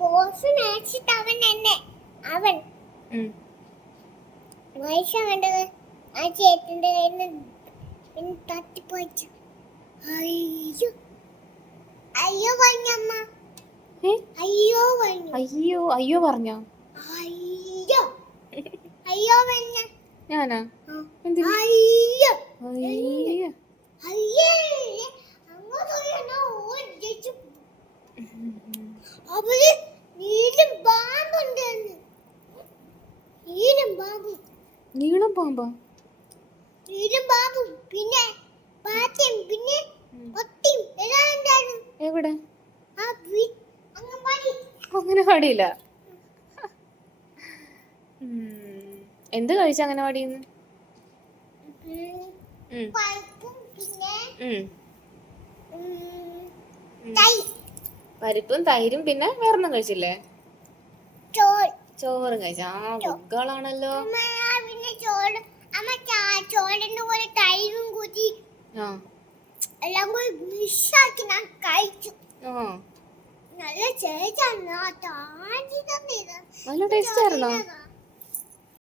Boss മേടിച്ചിട്ട് അവൻ എന്നെ അവൻ പൈസ കണ്ടത് ആ ചേട്ടന്റെ കയ്യിൽ നിന്ന് തട്ടിപ്പോയിച്ചു. അയ്യോ അയ്യോ പറഞ്ഞമ്മ. അയ്യോ പറഞ്ഞു. അയ്യോ അയ്യോ പറഞ്ഞോ? അയ്യോ അയ്യോ പറഞ്ഞ ഞാനാ? അയ്യോ അയ്യോ അയ്യേ അങ്ങോട്ട് ഓടിച്ചു. അവര് നീലും പാമ്പുണ്ടായിരുന്നു. നീലും പാമ്പും. നീളം പാമ്പാ? നീലും പാമ്പും പിന്നെ പാറ്റയും പിന്നെ ഒട്ടിയും എല്ലാം ഉണ്ടായിരുന്നു. എവിടെ? അംഗൻവാടി. അംഗനവാടിയില്ല. എന്ത് കഴിച്ച അംഗനവാടിന്ന്? പരിപ്പും പിന്നെ പരിപ്പും തൈരും പിന്നെ വേറൊന്നും കഴിച്ചില്ലേ? ചോറും കഴിച്ച. ആ ബുക്കുകളാണല്ലോ. പിന്നെ ചോറ് അമ്മ ചോറിന്റെ പോലെ തൈരും കൂട്ടി എല്ലാം കൂടി മിക്സാക്കി ഞാൻ കഴിച്ചു. നല്ല ടേസ്റ്റ് നല്ല ടേസ്റ്റ് ആയിരുന്നോ?